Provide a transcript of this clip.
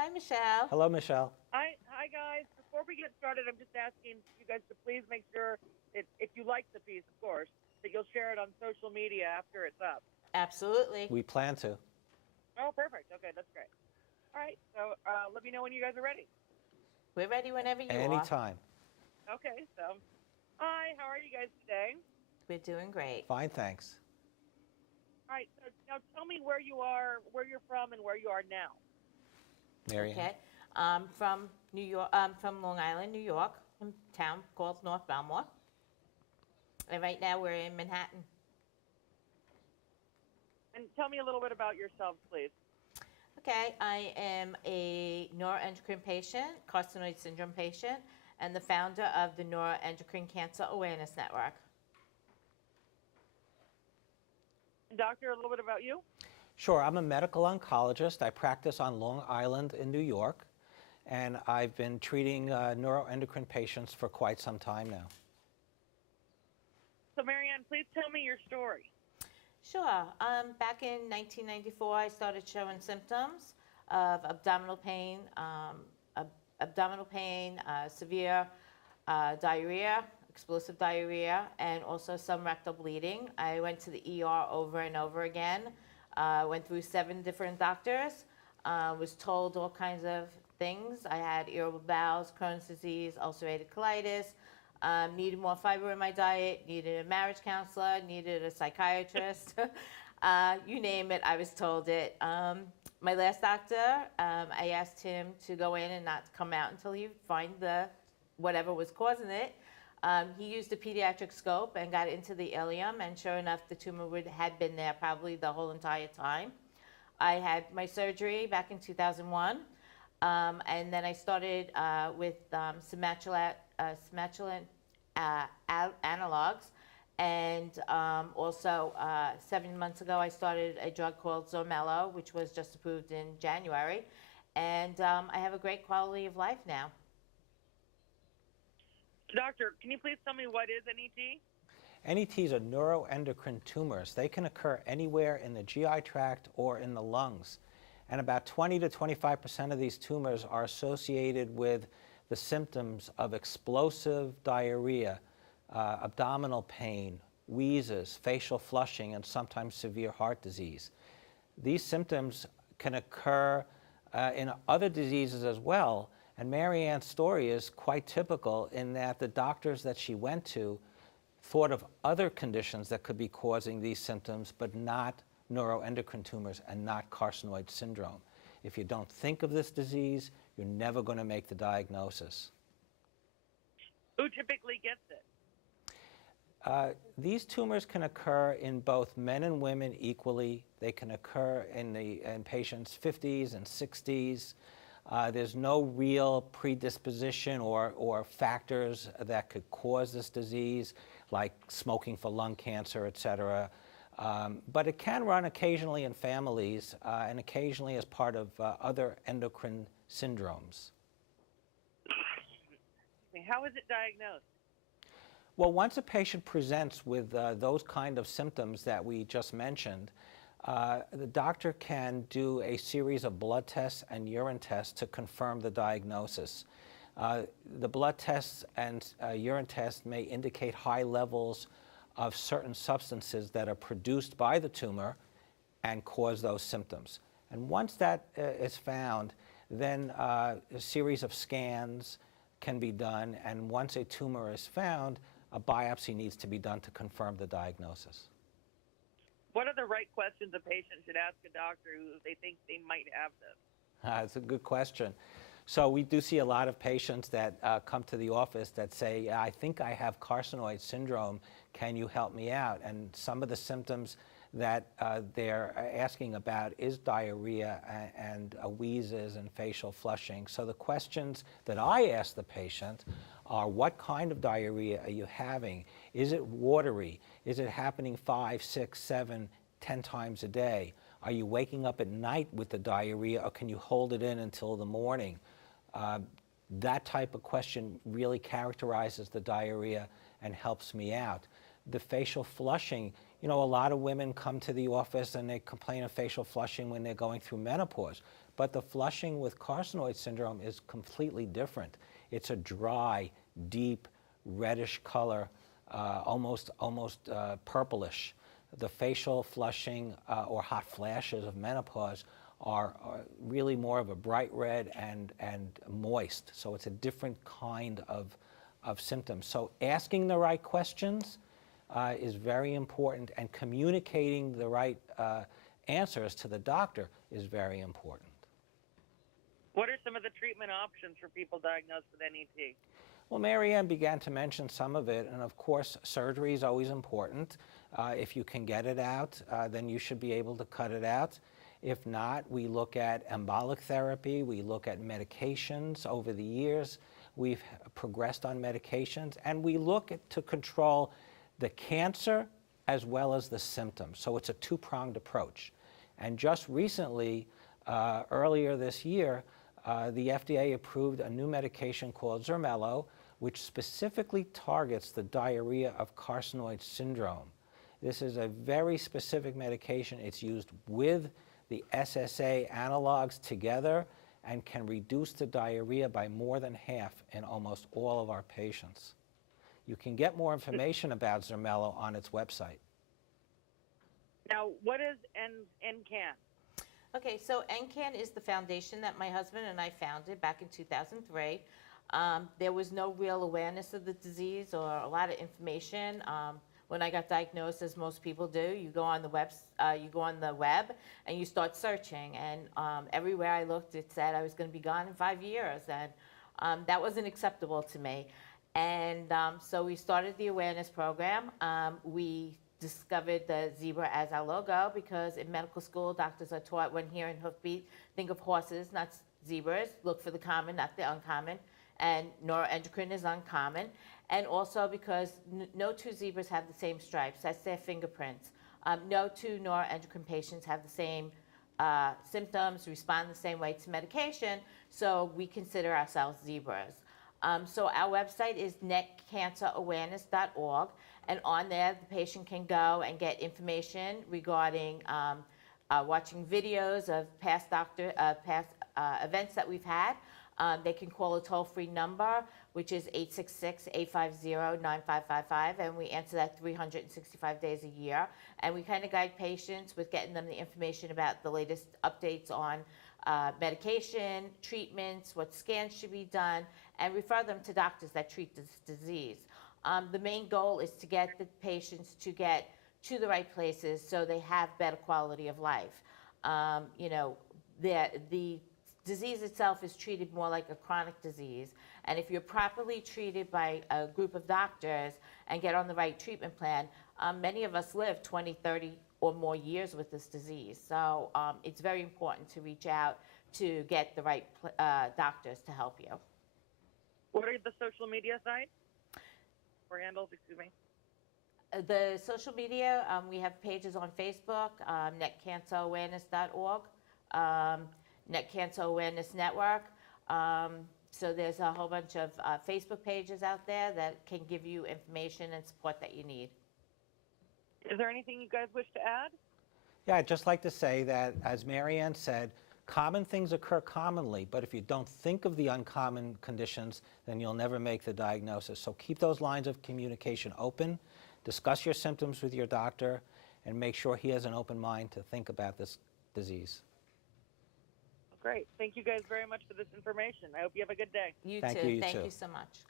Hi, Michelle. Hello, Michelle. Hi guys. Before we get started, I'm just asking you guys to please make sure that if you like the piece, of course, that you'll share it on social media after it's up. Absolutely. We plan to. Oh, perfect. Okay, that's great. All right, so let me know when you guys are ready. We're ready whenever you are. Anytime. Okay, so hi, how are you guys today? We're doing great. Fine, thanks. All right, so now tell me where you are, where you're from, and where you are now. Maryann. Okay. From New York, from Long Island, New York, a town called North Belmore. And right now we're in Manhattan. And tell me a little bit about yourselves, please. Okay, I am a neuroendocrine patient, carcinoid syndrome patient, and the founder of the Neuroendocrine Cancer Awareness Network. Doctor, a little bit about you. Sure, I'm a medical oncologist. I practice on Long Island in New York, and I've been treating neuroendocrine patients for quite some time now. So, Maryann, please tell me your story. Sure. Back in 1994, I started showing symptoms of abdominal pain, severe diarrhea, explosive diarrhea, and also some rectal bleeding. I went to the ER over and over again. Went through 7 different doctors. Was told all kinds of things. I had irritable bowels, Crohn's disease, ulcerative colitis. Needed more fiber in my diet, needed a marriage counselor, needed a psychiatrist. You name it, I was told it. My last doctor, I asked him to go in and not come out until he find whatever was causing it. He used a pediatric scope and got into the ileum, and sure enough, the tumor had been there probably the whole entire time. I had my surgery back in 2001, and then I started with somatostatin analogs, and also 7 months ago I started a drug called Zormello, which was just approved in January, and I have a great quality of life now. Doctor, can you please tell me what is NET? NETs are neuroendocrine tumors. They can occur anywhere in the GI tract or in the lungs. And about 20 to 25% of these tumors are associated with the symptoms of explosive diarrhea, abdominal pain, wheezes, facial flushing, and sometimes severe heart disease. These symptoms can occur in other diseases as well. And Maryann's story is quite typical in that the doctors that she went to thought of other conditions that could be causing these symptoms, but not neuroendocrine tumors and not carcinoid syndrome. If you don't think of this disease, you're never going to make the diagnosis. Who typically gets it? These tumors can occur in both men and women equally. They can occur in patients' 50s and 60s. There's no real predisposition or factors that could cause this disease, like smoking for lung cancer, et cetera. But it can run occasionally in families and occasionally as part of other endocrine syndromes. How is it diagnosed? Well, once a patient presents with those kind of symptoms that we just mentioned, the doctor can do a series of blood tests and urine tests to confirm the diagnosis. The blood tests and urine tests may indicate high levels of certain substances that are produced by the tumor and cause those symptoms. And once that is found, then a series of scans can be done, and once a tumor is found, a biopsy needs to be done to confirm the diagnosis. What are the right questions a patient should ask a doctor who they think they might have this? That's a good question. So we do see a lot of patients that come to the office that say, I think I have carcinoid syndrome, can you help me out? And some of the symptoms that they're asking about is diarrhea and wheezes and facial flushing. So the questions that I ask the patient are, what kind of diarrhea are you having? Is it watery? Is it happening 5, 6, 7, 10 times a day? Are you waking up at night with the diarrhea, or can you hold it in until the morning? That type of question really characterizes the diarrhea and helps me out. The facial flushing, you know, a lot of women come to the office and they complain of facial flushing when they're going through menopause. But the flushing with carcinoid syndrome is completely different. It's a dry, deep, reddish color, almost purplish. The facial flushing or hot flashes of menopause are really more of a bright red and moist. So it's a different kind of symptoms. So asking the right questions is very important, and communicating the right answers to the doctor is very important. What are some of the treatment options for people diagnosed with NET? Well, Maryann began to mention some of it, and of course, surgery is always important. If you can get it out, then you should be able to cut it out. If not, we look at embolic therapy, we look at medications. Over the years, we've progressed on medications, and we look to control the cancer as well as the symptoms. So it's a two-pronged approach. And just recently, earlier this year, the FDA approved a new medication called Zermello, which specifically targets the diarrhea of carcinoid syndrome. This is a very specific medication. It's used with the SSA analogs together and can reduce the diarrhea by more than half in almost all of our patients. You can get more information about Zermello on its website. Now, what is NCAN? Okay, so NCAN is the foundation that my husband and I founded back in 2003. There was no real awareness of the disease or a lot of information. When I got diagnosed, as most people do, you go on the web and you start searching. And everywhere I looked, it said I was going to be gone in 5 years, and that wasn't acceptable to me. And so we started the awareness program. We discovered the zebra as our logo because in medical school, doctors are taught when hearing hoofbeat, think of horses, not zebras. Look for the common, not the uncommon. And neuroendocrine is uncommon. And also because no two zebras have the same stripes. That's their fingerprints. No two neuroendocrine patients have the same symptoms, respond the same way to medication, so we consider ourselves zebras. So our website is netcancerawareness.org, and on there the patient can go and get information regarding watching videos of past events that we've had. They can call a toll-free number, which is 866-850-9555, and we answer that 365 days a year. And we kind of guide patients with getting them the information about the latest updates on medication, treatments, what scans should be done, and refer them to doctors that treat this disease. The main goal is to get the patients to get to the right places so they have better quality of life. You know, the disease itself is treated more like a chronic disease, and if you're properly treated by a group of doctors and get on the right treatment plan, many of us live 20, 30 or more years with this disease. So it's very important to reach out to get the right doctors to help you. What are the social media sites or handles, excuse me? The social media, we have pages on Facebook, netcancerawareness.org, Net Cancer Awareness Network. So there's a whole bunch of Facebook pages out there that can give you information and support that you need. Is there anything you guys wish to add? Yeah, I'd just like to say that, as Maryann said, common things occur commonly, but if you don't think of the uncommon conditions, then you'll never make the diagnosis. So keep those lines of communication open, discuss your symptoms with your doctor, and make sure he has an open mind to think about this disease. Great. Thank you guys very much for this information. I hope you have a good day. You Thank too. you, you Thank too. you so much.